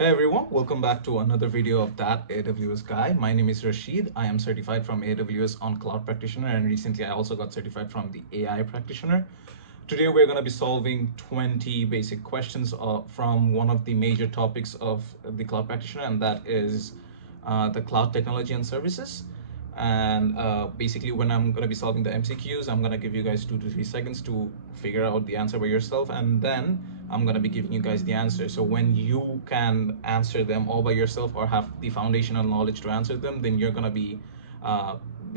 Hey everyone, welcome back to another video of That AWS Guy. My name is Rashid. I am certified from AWS on Cloud Practitioner, and recently I also got certified from the AI Practitioner. Today we're going to be solving 20 basic questions from one of the major topics of the Cloud Practitioner, and that is the cloud technology and services. And basically when I'm going to be solving the MCQs, I'm going to give you guys 2 to 3 seconds to figure out the answer by yourself, and then I'm going to be giving you guys the answer. So when you can answer them all by yourself or have the foundational knowledge to answer them, then you're going to be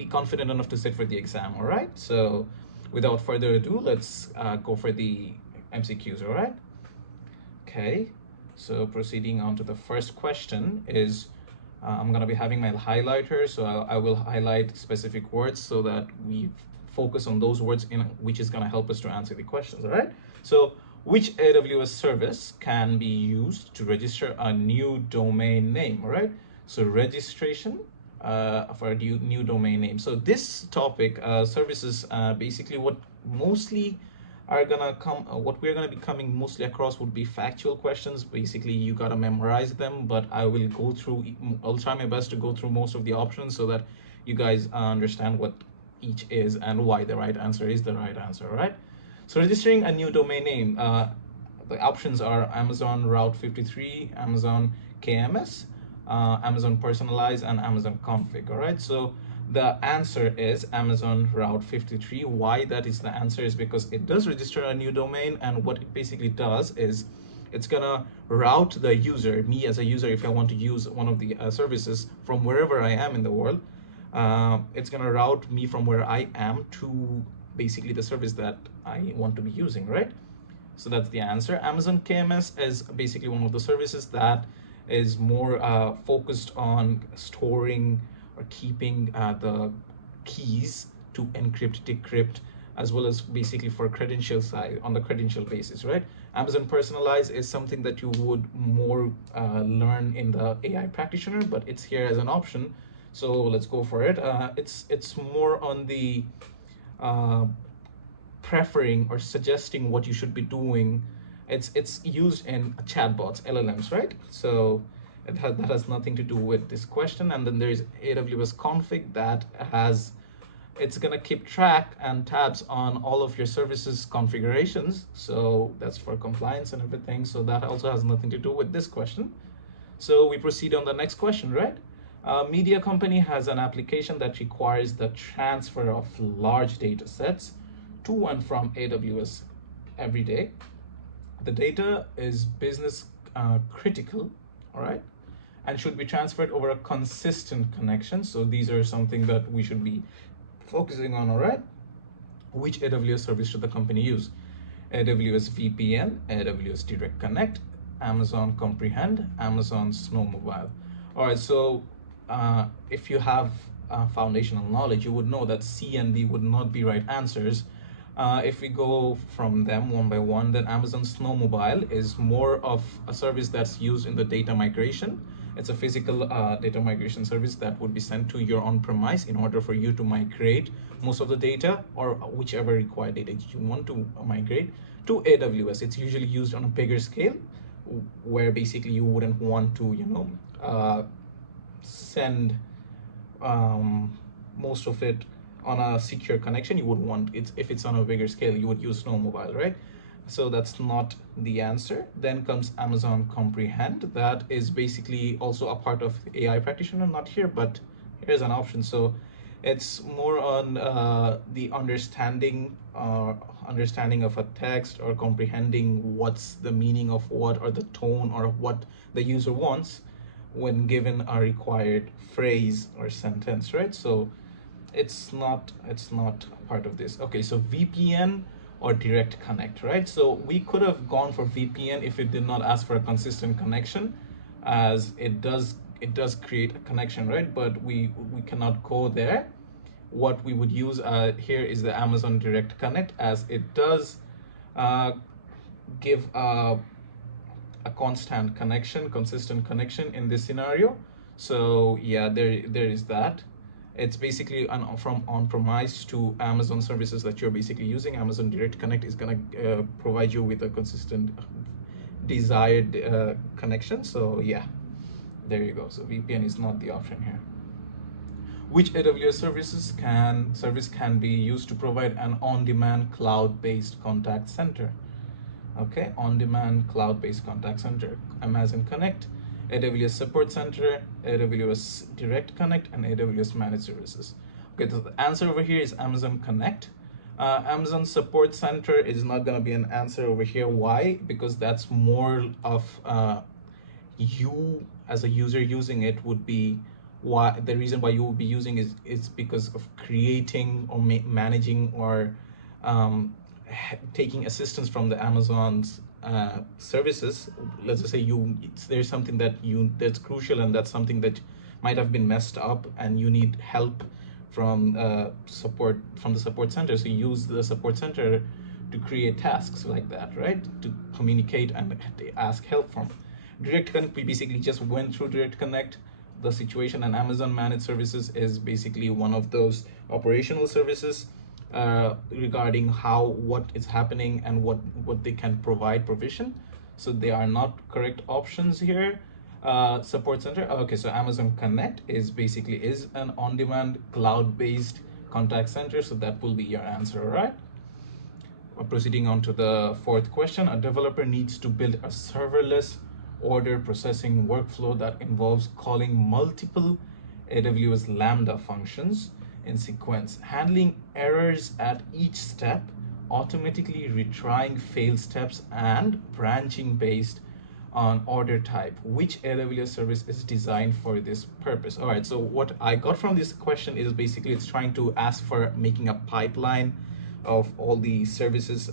confident enough to sit for the exam. All right, so without further ado, let's go for the MCQs. All right, okay, so proceeding on to the first question is I'm going to be having my highlighter, so I will highlight specific words so that we focus on those words which is going to help us to answer the questions. All right, so which AWS service can be used to register a new domain name? All right, so registration for a new domain name. So this topic, services, basically what mostly are gonna come what we're gonna be coming mostly across would be factual questions. Basically you gotta memorize them, but I'll try my best to go through most of the options so that you guys understand what each is and why the right answer is the right answer. All right, so registering a new domain name, the options are Amazon Route 53, Amazon KMS, Amazon Personalize, and Amazon Config. All right, so the answer is Amazon Route 53. Why that is the answer is because it does register a new domain, and what it basically does is it's gonna route the user, me as a user, if I want to use one of the services from wherever I am in the world. It's gonna route me from where I am to basically the service that I want to be using, right? So that's the answer. Amazon KMS is basically one of the services that is more focused on storing or keeping the keys to encrypt, decrypt, as well as basically for credential side on the credential basis, right? Amazon Personalize is something that you would more learn in the AI Practitioner, but it's here as an option. So let's go for it. It's more on the preferring or suggesting what you should be doing. It's used in chatbots, LLMs, right? So that has nothing to do with this question. And then there's AWS config that it's gonna keep track and tabs on all of your services configurations. So that's for compliance and everything. So that also has nothing to do with this question. So we proceed on the next question, right? A media company has an application that requires the transfer of large data sets to and from AWS every day. The data is business critical, all right, and should be transferred over a consistent connection. So these are something that we should be focusing on, all right? Which AWS service should the company use? AWS VPN, AWS Direct Connect, Amazon Comprehend, Amazon Snowmobile. All right, so if you have foundational knowledge, you would know that C and D would not be right answers. If we go from them one by one, then Amazon Snowmobile is more of a service that's used in the data migration. It's a physical data migration service that would be sent to your on-premise in order for you to migrate most of the data or whichever required data you want to migrate to AWS. It's usually used on a bigger scale where basically you wouldn't want to, send most of it on a secure connection. You would want it, if it's on a bigger scale, you would use Snowmobile, right? So that's not the answer. Then comes Amazon Comprehend. That is basically also a part of AI Practitioner, not here, but here's an option. So it's more on the understanding of a text, or comprehending what's the meaning of what, or the tone, or what the user wants when given a required phrase or sentence, right? So it's not part of this. Okay, so VPN or direct connect, right? So we could have gone for VPN if it did not ask for a consistent connection, as it does create a connection, right? But we cannot go there. What we would use here is the Amazon Direct Connect, as it does give a consistent connection in this scenario. So yeah, there is that. It's basically from on-premise to Amazon services that you're basically using. Amazon Direct Connect is gonna provide you with a consistent desired connection. So yeah, there you go. So VPN is not the option here. Which AWS service can be used to provide an on-demand cloud-based contact center? Okay, on-demand cloud-based contact center. Amazon Connect, AWS Support Center, AWS Direct Connect, and AWS Managed Services. Okay, so the answer over here is Amazon Connect. Amazon Support Center is not going to be an answer over here. Why? Because that's more of you as a user using it would be why the reason why you will be using is because of creating or managing or taking assistance from the Amazon's services. Let's just say there's something that's crucial, and that's something that might have been messed up, and you need help from the support center. So you use the support center to create tasks like that, right? To communicate and ask help from. Direct Connect, we basically just went through Direct Connect, the situation, and Amazon Managed Services is basically one of those operational services regarding what is happening and what they can provide provision. So they are not correct options here. Support Center. Okay, so Amazon Connect is an on-demand cloud-based contact center. So that will be your answer, all right? Proceeding on to the fourth question, a developer needs to build a serverless order processing workflow that involves calling multiple AWS Lambda functions in sequence, handling errors at each step, automatically retrying failed steps, and branching based on order type. Which AWS service is designed for this purpose? All right, so what I got from this question is basically it's trying to ask for making a pipeline of all the services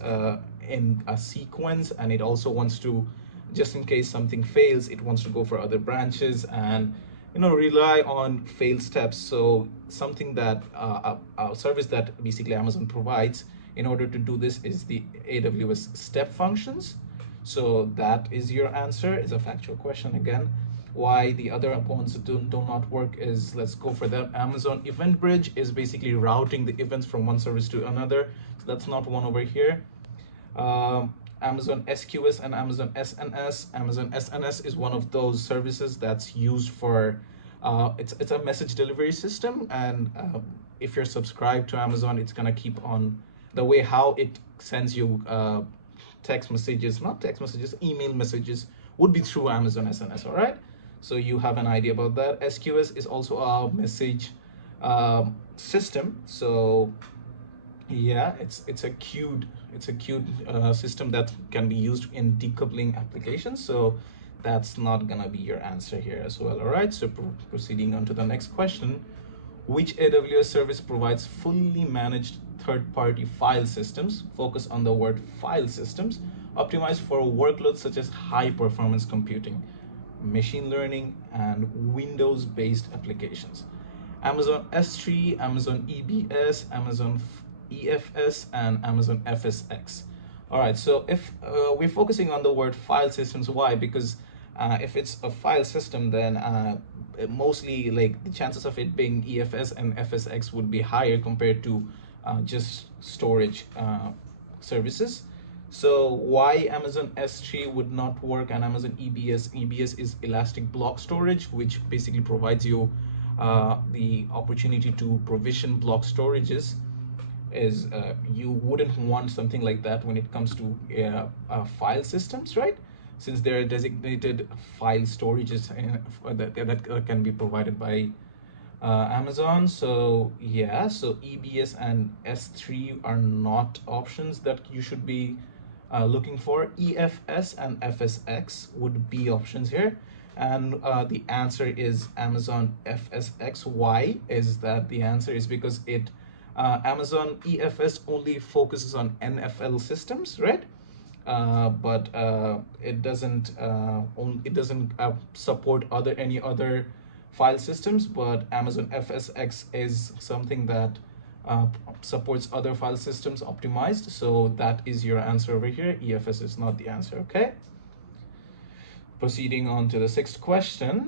in a sequence, and it also wants to, just in case something fails, it wants to go for other branches and rely on failed steps. So something that a service that basically Amazon provides in order to do this is the AWS step functions. So that is your answer. It's a factual question again. Why the other ones do not work is, let's go for that. Amazon Event Bridge is basically routing the events from one service to another. So that's not one over here. Amazon SQS and Amazon SNS. Amazon SNS is one of those services that's used for, it's a message delivery system. And if you're subscribed to Amazon, it's gonna keep on the way how it sends you text messages, not text messages, email messages would be through Amazon SNS, all right? So you have an idea about that. SQS is also a message system. So yeah, it's a queued system that can be used in decoupling applications. So that's not gonna be your answer here as well. All right, so proceeding on to the next question. Which AWS service provides fully managed third-party file systems? Focus on the word file systems, optimized for workloads such as high-performance computing, machine learning, and Windows-based applications. Amazon S3, Amazon EBS, Amazon EFS, and Amazon FSX. All right, so if we're focusing on the word file systems, why? Because if it's a file system, then mostly like the chances of it being EFS and FSX would be higher compared to just storage services. So why Amazon S3 would not work and Amazon EBS? EBS is elastic block storage, which basically provides you the opportunity to provision block storages. Is you wouldn't want something like that when it comes to file systems, right? Since there are designated file storages that can be provided by Amazon. So yeah, so EBS and S3 are not options that you should be looking for. EFS and FSX would be options here. And the answer is Amazon FSX. Why is that the answer? Is because Amazon EFS only focuses on NFL systems, right? But it doesn't support any other file systems. But Amazon FSX is something that supports other file systems optimized. So that is your answer over here. EFS is not the answer. Okay. Proceeding on to the sixth question,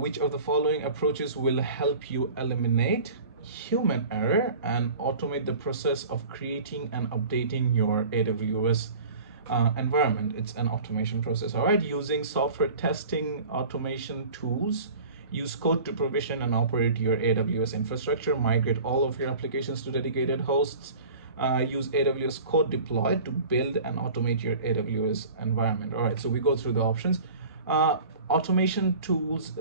which of the following approaches will help you eliminate human error and automate the process of creating and updating your AWS environment. It's an automation process. All right, using software testing automation tools, use code to provision and operate your AWS infrastructure, migrate all of your applications to dedicated hosts, use AWS code deploy to build and automate your AWS environment. All right, so we go through the options. Automation tools,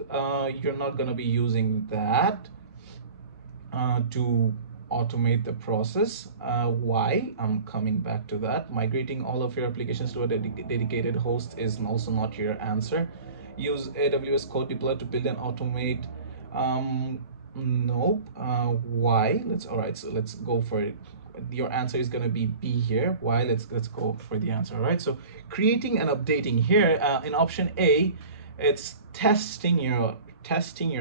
you're not going to be using that to automate the process. Why? I'm coming back to that. Migrating all of your applications to a dedicated host is also not your answer. Use AWS code deploy to build and automate. Nope. Why? All right, so let's go for it. Your answer is going to be B here. Why? Let's go for the answer. All right, so creating and updating here in option A, it's testing your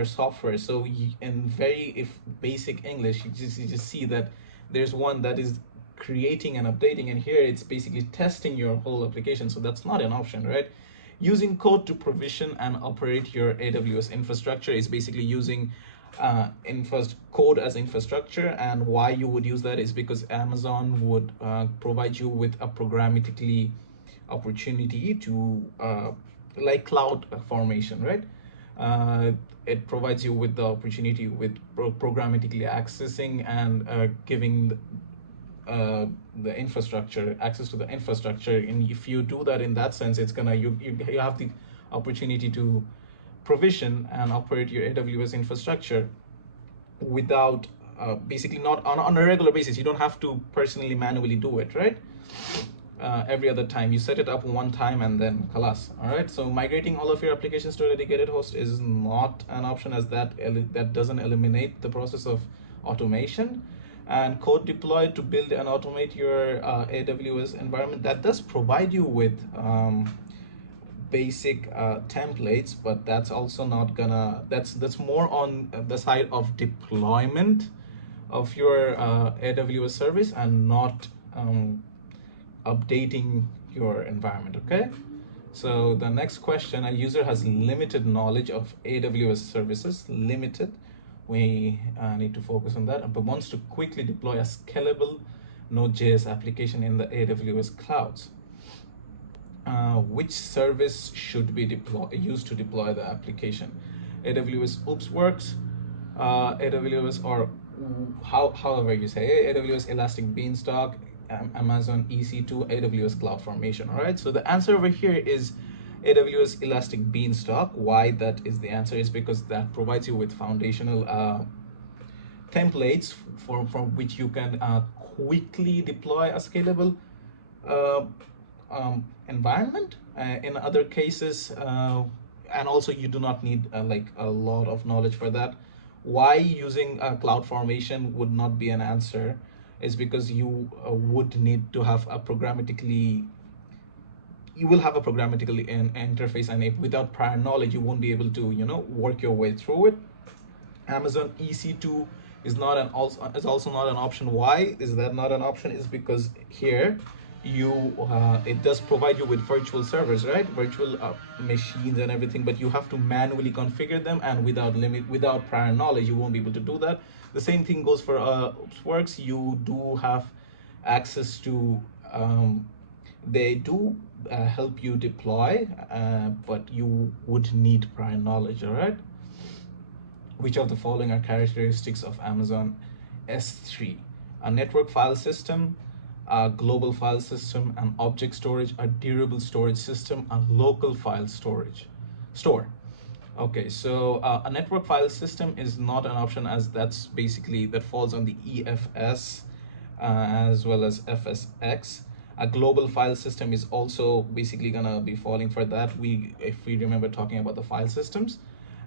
software. So in very basic English, you just see that there's one that is creating and updating, and here it's basically testing your whole application. So that's not an option, right? Using code to provision and operate your AWS infrastructure is basically using code as infrastructure. And why you would use that is because Amazon would provide you with a programmatically opportunity to like cloud formation, right? It provides you with the opportunity with programmatically accessing and giving the infrastructure, access to the infrastructure. And if you do that in that sense, it's gonna you have the opportunity to provision and operate your AWS infrastructure without basically not on a regular basis. You don't have to personally manually do it, right? Every other time you set it up one time and then kalas. All right, so migrating all of your applications to a dedicated host is not an option, as that doesn't eliminate the process of automation. And code deploy to build and automate your AWS environment, that does provide you with basic templates, but that's also not gonna, that's more on the side of deployment of your AWS service and not updating your environment. Okay, so the next question: a user has limited knowledge of AWS services. Limited, we need to focus on that, but wants to quickly deploy a scalable Node.js application in the AWS clouds. Which service should be used to deploy the application? AWS OopsWorks, AWS, or however you say it, AWS Elastic Beanstalk, Amazon EC2, AWS Cloud Formation. All right, so the answer over here is AWS Elastic Beanstalk. Why that is the answer is because that provides you with foundational templates from which you can quickly deploy a scalable environment. In other cases, and also you do not need like a lot of knowledge for that. Why using cloud formation would not be an answer is because you would need to have a programmatically, you will have a programmatical interface, and if without prior knowledge you won't be able to, you know, work your way through it. Amazon EC2 is also not an option. Why is that not an option? Is because here it does provide you with virtual servers, right? Virtual machines and everything, but you have to manually configure them, and without prior knowledge you won't be able to do that. The same thing goes for OopsWorks. You do have access to they do help you deploy, but you would need prior knowledge. All right, which of the following are characteristics of Amazon S3? A network file system, a global file system, an object storage, a durable storage system, a local file store. Okay, so a network file system is not an option, as that's basically, that falls on the EFS as well as FSX. A global file system is also basically gonna be falling for that, if we remember talking about the file systems.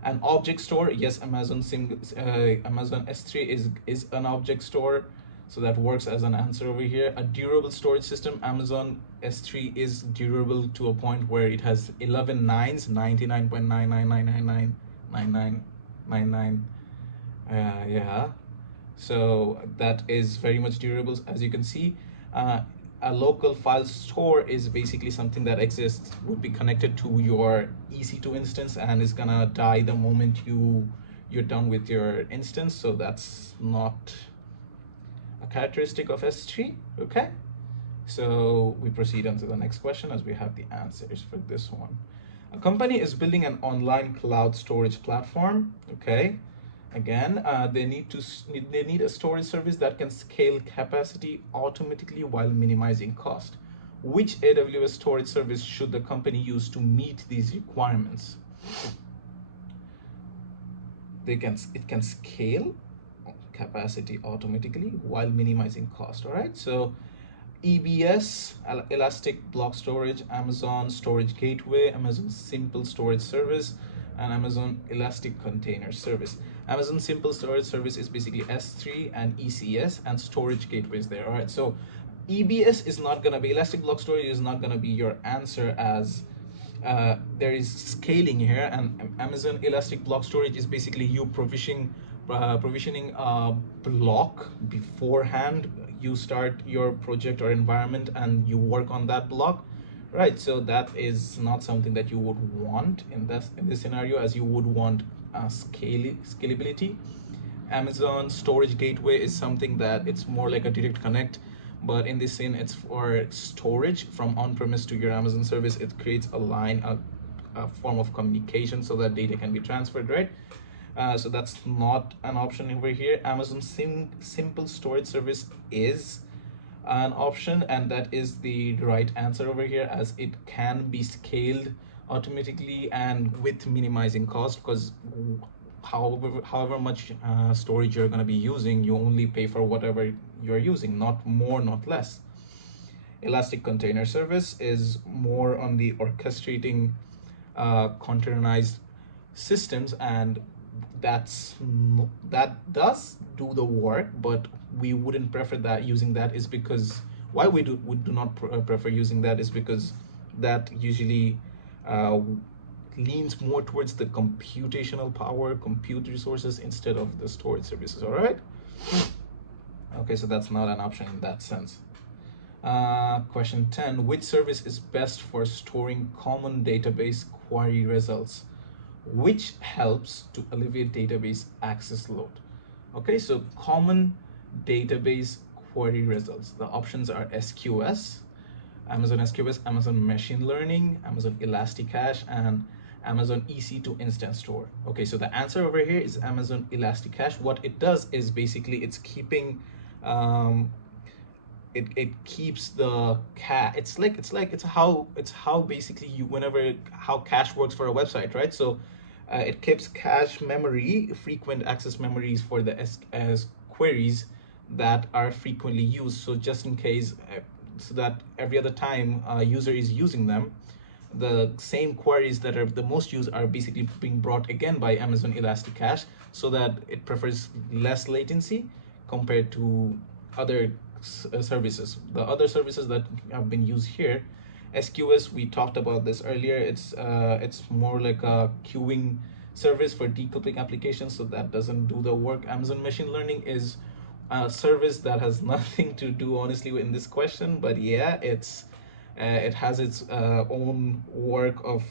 An object store, yes, Amazon S3 is an object store, so that works as an answer over here. A durable storage system, Amazon S3 is durable to a point where it has 11 nines, 99.999999999. Yeah, so that is very much durable, as you can see. A local file store is basically something that exists, would be connected to your EC2 instance, and is gonna die the moment you're done with your instance. So that's not a characteristic of S3. Okay, So we proceed on to the next question as we have the answers for this one. A company is building an online cloud storage platform. Okay. Again, they need a storage service that can scale capacity automatically while minimizing cost. Which AWS storage service should the company use to meet these requirements? It can scale capacity automatically while minimizing cost. All right, so EBS, Elastic Block Storage, Amazon Storage Gateway, Amazon Simple Storage Service, and Amazon Elastic Container Service. Amazon Simple Storage Service is basically S3 and ECS, and Storage Gateway is there. All right, so EBS is not going to be, Elastic Block Storage is not going to be your answer, as there is scaling here, and Amazon Elastic Block Storage is basically you provisioning a block beforehand. You start your project or environment and you work on that block, right? So that is not something that you would want in this scenario, as you would want scalability. Amazon Storage Gateway is something that it's more like a direct connect, but in this scene it's for storage from on-premise to your Amazon service. It creates a line, a form of communication so that data can be transferred, right? So that's not an option over here. Amazon Simple Storage Service is an option, and that is the right answer over here, as it can be scaled automatically and with minimizing cost, because however much storage you're going to be using, you only pay for whatever you're using, not more, not less. Elastic Container Service is more on the orchestrating containerized systems, and that does do the work, but we wouldn't prefer that. Using that is because why we do not prefer using that is because that usually leans more towards the computational power, compute resources, instead of the storage services. All right, okay, so that's not an option in that sense. Question 10, which service is best for storing common database query results, which helps to alleviate database access load? Okay, so common database query results, the options are SQS, Amazon SQS, Amazon Machine Learning, Amazon Elasticache, and Amazon EC2 Instance Store. Okay, so the answer over here is Amazon Elasticache. What it does is basically it's keeping it keeps the cache. It's how basically you, whenever how cache works for a website, right? So it keeps cache memory, frequent access memories for the as queries that are frequently used. So just in case, so that every other time a user is using them, the same queries that are the most used are basically being brought again by Amazon Elasticache, so that it prefers less latency compared to other services. The other services that have been used here, SQS, we talked about this earlier. It's more like a queuing service for decoupling applications, so that doesn't do the work. Amazon Machine Learning is a service that has nothing to do honestly in this question, but yeah, it has its own work of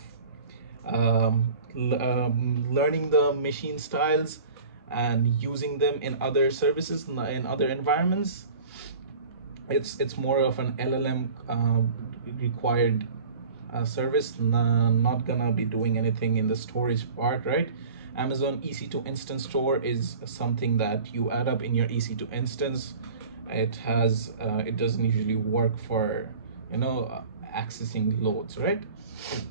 learning the machine styles and using them in other services, in other environments. It's more of an LLM required service, not gonna be doing anything in the storage part, right? Amazon EC2 Instance Store is something that you add up in your EC2 instance. It has it doesn't usually work for, you know, accessing loads, right?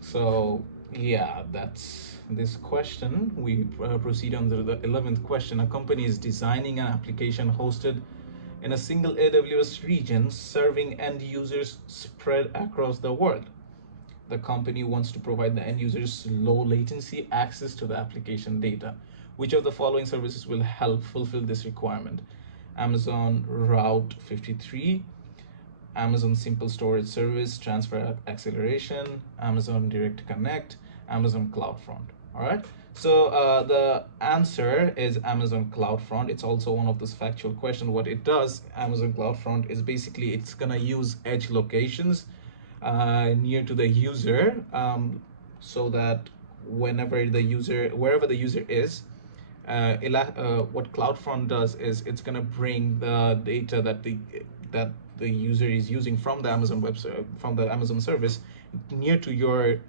So yeah, that's this question. We proceed on to the 11th question. A company is designing an application hosted in a single AWS region, serving end users spread across the world. The company wants to provide the end users low latency access to the application data. Which of the following services will help fulfill this requirement? Amazon Route 53, Amazon Simple Storage Service, Transfer Acceleration, Amazon Direct Connect, Amazon CloudFront. All right, so the answer is Amazon CloudFront. It's also one of those factual questions. What it does, Amazon CloudFront, is basically it's gonna use edge locations near to the user, so that wherever the user is, what CloudFront does is it's gonna bring the data that the user is using from the Amazon website, from the Amazon service, near to your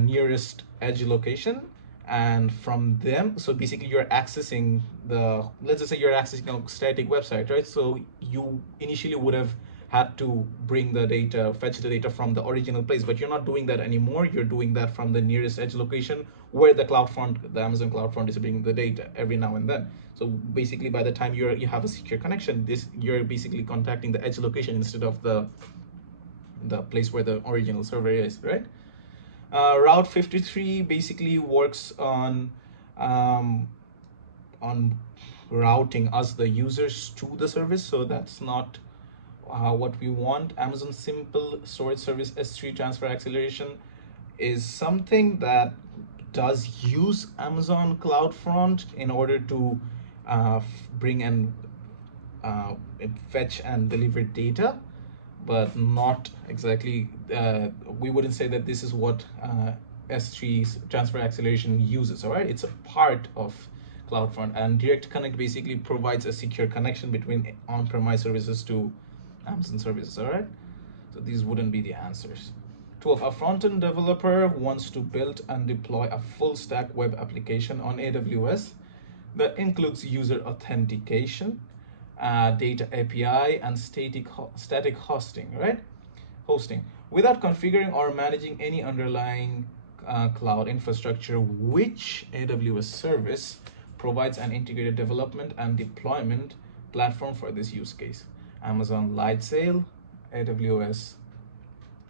nearest edge location, and from them, so basically you're accessing the, let's just say you're accessing a static website, right? So you initially would have had to bring the data, fetch the data from the original place, but you're not doing that anymore. You're doing that from the nearest edge location where the CloudFront, the Amazon CloudFront, is bringing the data every now and then. So basically, by the time you have a secure connection, you're basically contacting the edge location instead of the place where the original server is, right? Route 53 basically works on routing us, the users, to the service. So that's not what we want. Amazon Simple Storage Service S3 transfer acceleration is something that does use Amazon CloudFront in order to bring and fetch and deliver data, but not exactly, we wouldn't say that this is what S3's transfer acceleration uses, all right? It's a part of CloudFront, and Direct Connect basically provides a secure connection between on-premise services to Amazon services, all right? So these wouldn't be the answers. 12, a front-end developer wants to build and deploy a full-stack web application on AWS that includes user authentication, data API, and static hosting, right? Hosting, without configuring or managing any underlying cloud infrastructure. Which AWS service provides an integrated development and deployment platform for this use case? Amazon Lightsail, AWS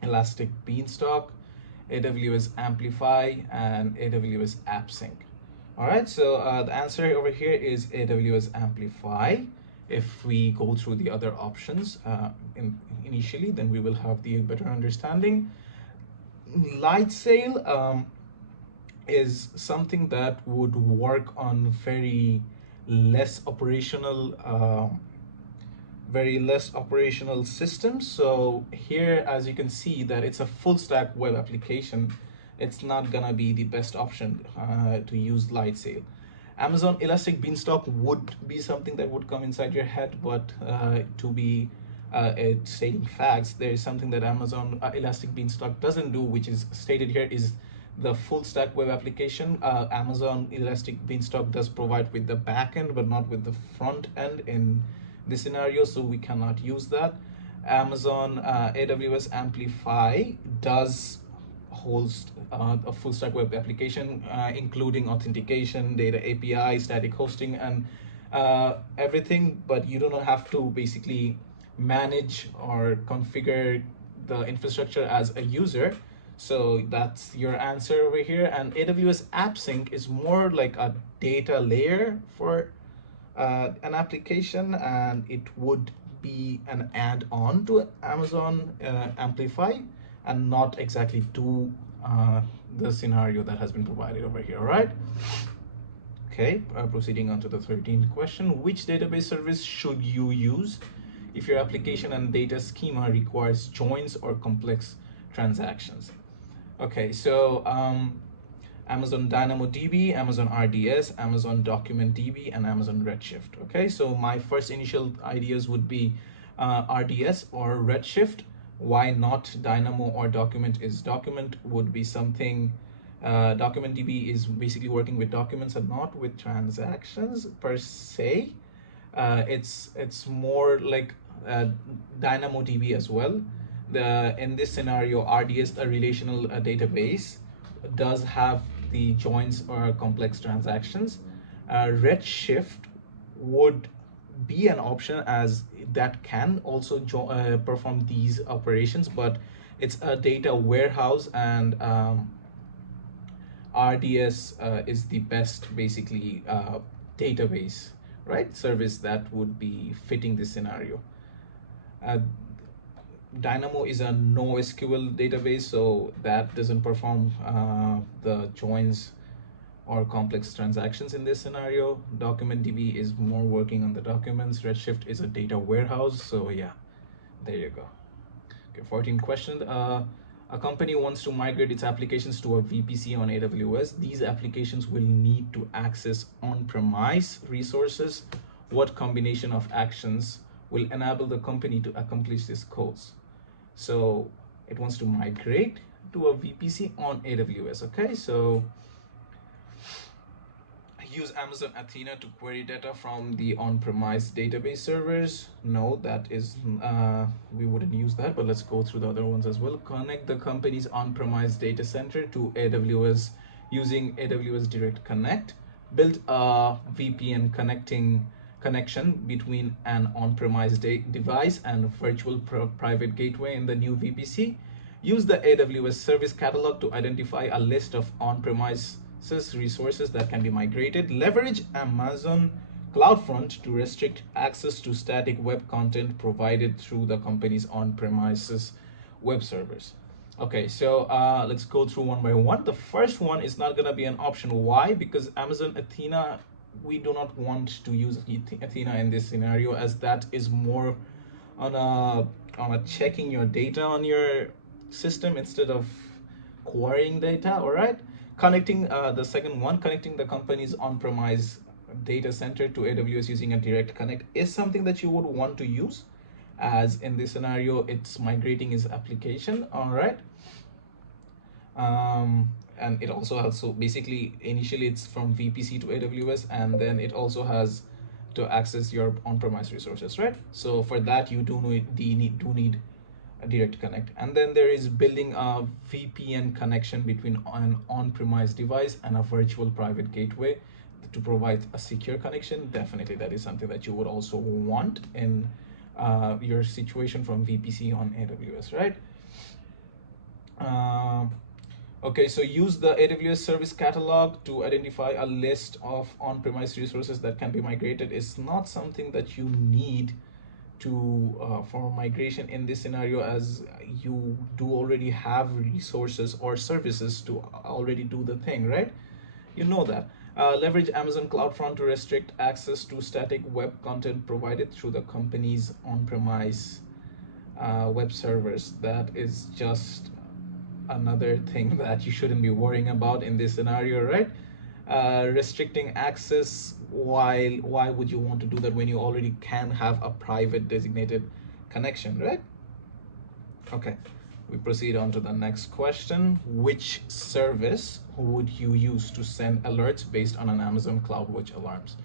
Elastic Beanstalk, AWS Amplify, and AWS AppSync. All right, so the answer over here is AWS Amplify. If we go through the other options initially, then we will have the better understanding. Lightsail is something that would work on very less operational systems. So here, as you can see, that it's a full stack web application. It's not gonna be the best option to use Lightsail. Amazon Elastic Beanstalk would be something that would come inside your head, but to be stating facts, there is something that Amazon Elastic Beanstalk doesn't do, which is stated here, is the full stack web application. Amazon Elastic Beanstalk does provide with the back end, but not with the front end in this scenario, so we cannot use that. Amazon AWS Amplify does host a full stack web application, including authentication, data API, static hosting, and everything, but you don't have to basically manage or configure the infrastructure as a user. So that's your answer over here. And AWS AppSync is more like a data layer for an application, and it would be an add-on to Amazon Amplify, and not exactly do the scenario that has been provided over here, all right? Okay, proceeding on to the 13th question. Which database service should you use if your application and data schema requires joins or complex transactions? Okay, so Amazon DynamoDB, Amazon RDS, Amazon DocumentDB, and Amazon Redshift. Okay, so my first initial ideas would be RDS or Redshift. Why not Dynamo or Document? Is Document would be something, DocumentDB is basically working with documents and not with transactions per se. It's more like DynamoDB as well. In this scenario, RDS, a relational database, does have the joins or complex transactions. Redshift would be an option, as that can also perform these operations, but it's a data warehouse, and RDS is the best basically database, right, service that would be fitting this scenario. Dynamo is a NoSQL database, so that doesn't perform the joins or complex transactions in this scenario. DocumentDB is more working on the documents. Redshift is a data warehouse, so yeah, there you go. Okay, 14th question. A company wants to migrate its applications to a VPC on AWS. These applications will need to access on-premise resources. What combination of actions will enable the company to accomplish these goals. So it wants to migrate to a VPC on AWS. Okay, so use Amazon Athena to query data from the on-premise database servers. No, that is we wouldn't use that, but let's go through the other ones as well. Connect the company's on-premise data center to AWS using AWS Direct Connect. Build a VPN connection between an on-premise device and a virtual private gateway in the new VPC. Use the AWS service catalog to identify a list of on-premise resources that can be migrated. Leverage Amazon CloudFront to restrict access to static web content provided through the company's on-premises web servers. Okay, so let's go through one by one. The first one is not going to be an option. Why? Because Amazon Athena, we do not want to use Athena in this scenario, as that is more on a checking your data on your system instead of querying data. All right, connecting the second one, connecting the company's on-premise data center to AWS using a direct connect is something that you would want to use, as in this scenario it's migrating its application. All right, and it also has, so basically initially it's from VPC to AWS, and then it also has to access your on-premise resources, right? So for that you do need a direct connect. And then there is building a VPN connection between an on-premise device and a virtual private gateway to provide a secure connection. Definitely that is something that you would also want in your situation from VPC on AWS, right? Okay, so use the AWS service catalog to identify a list of on-premise resources that can be migrated. It's not something that you need to for migration in this scenario, as you do already have resources or services to already do the thing, right? You know that. Leverage Amazon CloudFront to restrict access to static web content provided through the company's on-premise web servers. That is just another thing that you shouldn't be worrying about in this scenario, right? Restricting access, why would you want to do that when you already can have a private designated connection, right? Okay, we proceed on to the next question. Which service would you use to send alerts based on an Amazon CloudWatch alarms?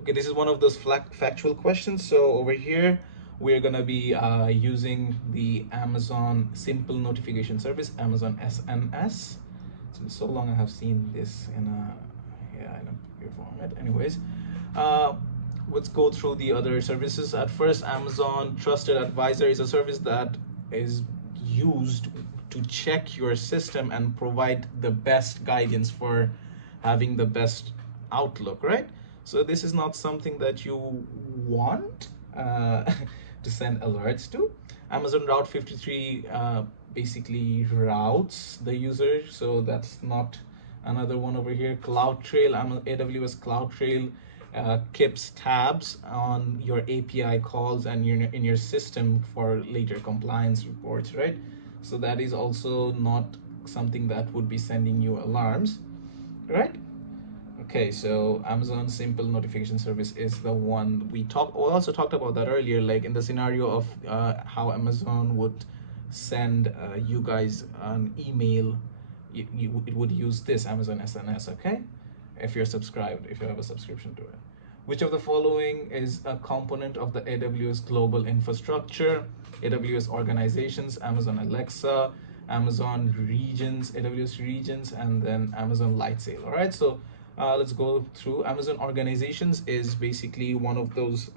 Okay, this is one of those factual questions. So over here we're gonna be using the Amazon Simple Notification Service, Amazon SNS. It's been so long I have seen this in a pure format. Anyways, let's go through the other services. At first, Amazon Trusted Advisor is a service that is used to check your system and provide the best guidance for having the best outlook, right? So this is not something that you want to send alerts to. Amazon Route 53 basically routes the user, so that's not another one over here. CloudTrail, AWS CloudTrail keeps tabs on your API calls and in your system for later compliance reports, right? So that is also not something that would be sending you alarms, right? Okay, so Amazon Simple Notification Service is the one we also talked about that earlier, like in the scenario of how Amazon would send you guys an email. It would use this Amazon SNS, okay? If you're subscribed, if you have a subscription to it. Which of the following is a component of the AWS global infrastructure? AWS organizations, Amazon Alexa, Amazon regions, AWS regions, and then Amazon Lightsail. All right, so let's go through. Amazon organizations is basically one of those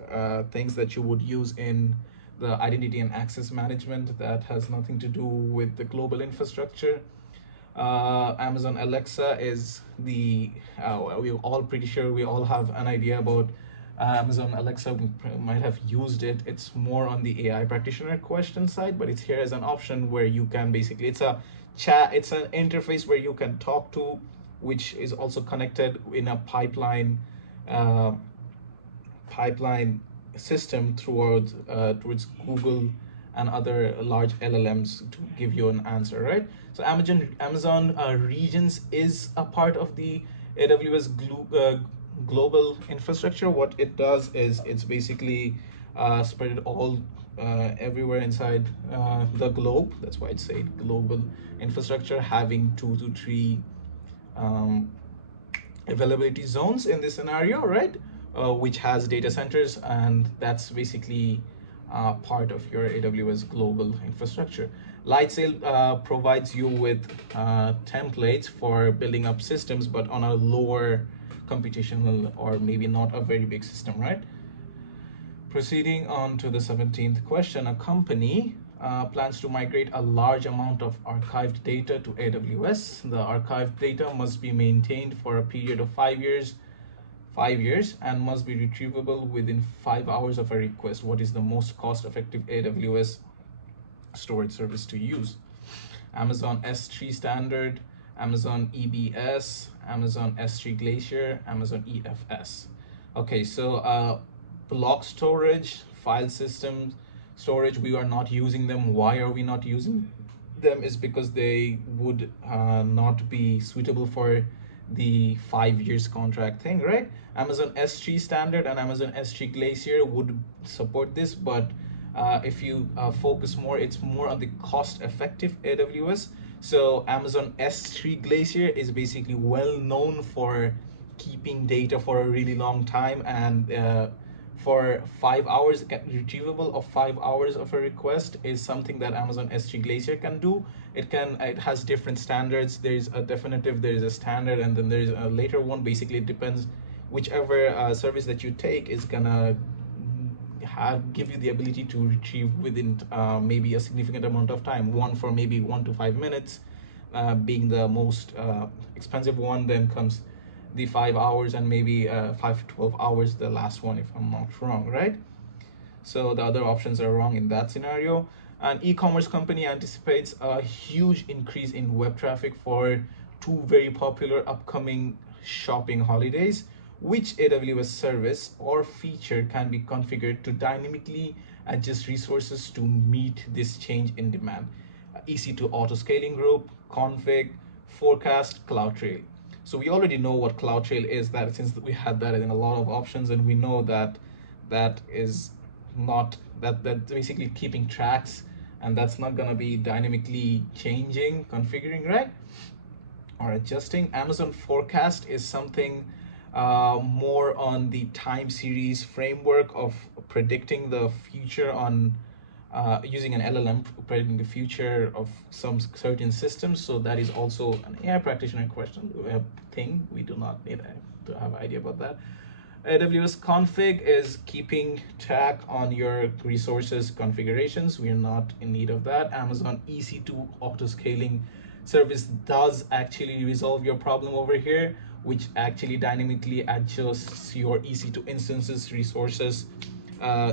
things that you would use in the identity and access management that has nothing to do with the global infrastructure. Amazon Alexa is the we're all pretty sure we all have an idea about Amazon Alexa. We might have used it. It's more on the AI practitioner question side, but it's here as an option where you can basically, it's a chat, it's an interface where you can talk to, which is also connected in a pipeline system towards Google and other large LLMs to give you an answer, right? So Amazon regions is a part of the AWS global infrastructure. What it does is it's basically spread it all everywhere inside the globe. That's why it's a global infrastructure, having 2 to 3 um, availability zones in this scenario, right? Which has data centers, and that's basically part of your AWS global infrastructure. Lightsail provides you with templates for building up systems, but on a lower computational, or maybe not a very big system, right? Proceeding on to the 17th question, a company plans to migrate a large amount of archived data to AWS. The archived data must be maintained for a period of 5 years, and must be retrievable within 5 hours of a request. What is the most cost-effective AWS storage service to use? Amazon S3 Standard, Amazon EBS, Amazon S3 Glacier, Amazon EFS. Okay, so block storage, file system storage, we are not using them. Why are we not using them? Is because they would not be suitable for the 5 years contract thing, right? Amazon S3 Standard and Amazon S3 Glacier would support this, but if you focus more, it's more on the cost-effective AWS. So Amazon S3 Glacier is basically well known for keeping data for a really long time, and for 5 hours, retrievable of 5 hours of a request is something that Amazon S3 Glacier can do. It has different standards. There's a definitive, there's a standard, and then there's a later one. Basically, it depends. Whichever service that you take is gonna give you the ability to retrieve within maybe a significant amount of time. One for maybe 1 to 5 minutes, being the most expensive one. Then comes the 5 hours, and maybe 5 to 12 hours, the last one, if I'm not wrong, right? So the other options are wrong in that scenario. An e-commerce company anticipates a huge increase in web traffic for 2 very popular upcoming shopping holidays. Which AWS service or feature can be configured to dynamically adjust resources to meet this change in demand? EC2 auto scaling group, config, forecast, CloudTrail. So we already know what CloudTrail is, that since we had that in a lot of options, and we know that that is not that's basically keeping tracks, and that's not going to be dynamically changing, configuring, right, or adjusting. Amazon forecast is something more on the time series framework of predicting the future on using an LLM, predicting the future of some certain systems. So that is also an AI practitioner question thing. We do not need to have an idea about that. AWS config is keeping track on your resources configurations. We are not in need of that. Amazon EC2 auto scaling service does actually resolve your problem over here, which actually dynamically adjusts your EC2 instances resources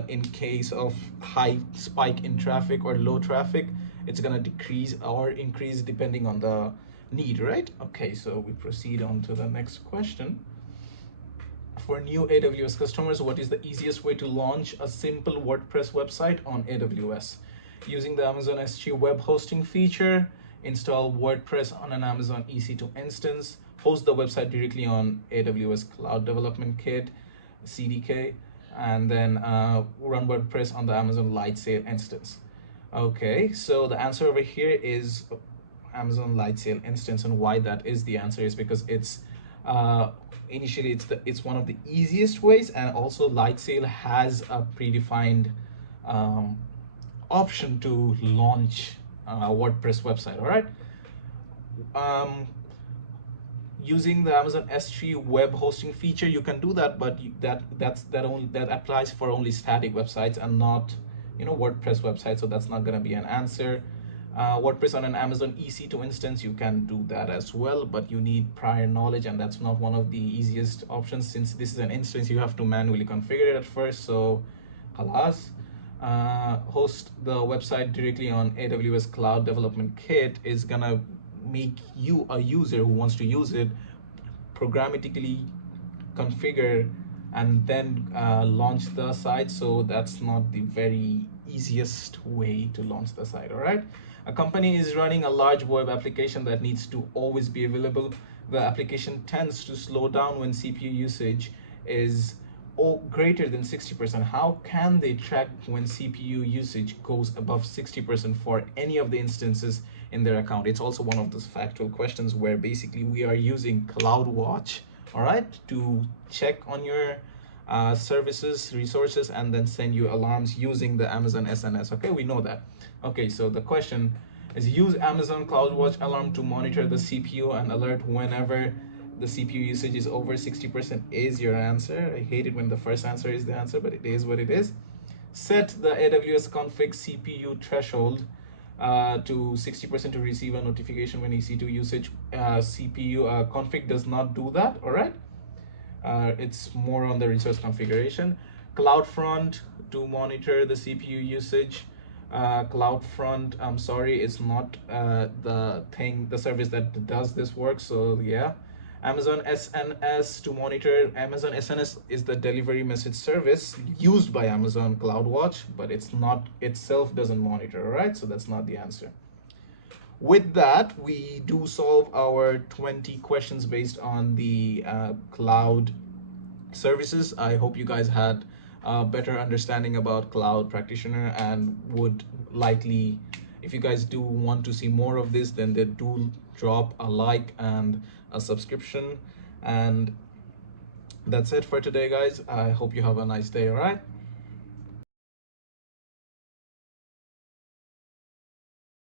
in case of high spike in traffic or low traffic. It's gonna decrease or increase depending on the need, right? Okay, so we proceed on to the next question. For new AWS customers, what is the easiest way to launch a simple WordPress website on AWS? Using the Amazon S3 web hosting feature, install WordPress on an Amazon EC2 instance, host the website directly on AWS Cloud Development Kit, CDK, and then run WordPress on the Amazon Lightsail instance. Okay, so the answer over here is Amazon Lightsail instance, and why that is the answer is because it's initially it's one of the easiest ways, and also Lightsail has a predefined option to launch a WordPress website. All right. Using the Amazon S3 web hosting feature, you can do that, but that applies for only static websites and not, WordPress websites. So that's not going to be an answer. WordPress on an Amazon EC2 instance, you can do that as well, but you need prior knowledge, and that's not one of the easiest options. Since this is an instance, you have to manually configure it at first. So, halas. Host the website directly on AWS Cloud Development Kit is gonna make you a user who wants to use it programmatically configure and then launch the site. So that's not the very easiest way to launch the site. All right. A company is running a large web application that needs to always be available. The application tends to slow down when CPU usage is greater than 60%, how can they track when CPU usage goes above 60% for any of the instances in their account? It's also one of those factual questions where basically we are using CloudWatch, all right, to check on your services, resources, and then send you alarms using the Amazon SNS. Okay, we know that. Okay, so the question is, use Amazon CloudWatch alarm to monitor the CPU and alert whenever the CPU usage is over 60% is your answer. I hate it when the first answer is the answer, but it is what it is. Set the AWS config CPU threshold to 60% to receive a notification when EC2 usage. CPU config does not do that, all right? It's more on the resource configuration. CloudFront to monitor the CPU usage. CloudFront, I'm sorry, it's not the service that does this work. So yeah, Amazon SNS to monitor. Amazon SNS is the delivery message service used by Amazon CloudWatch, but it's not itself doesn't monitor. All right, so that's not the answer. With that, we do solve our 20 questions based on the cloud services. I hope you guys had a better understanding about Cloud Practitioner and would likely, if you guys do want to see more of this, then they do drop a like and a subscription. And that's it for today, guys. I hope you have a nice day. All right.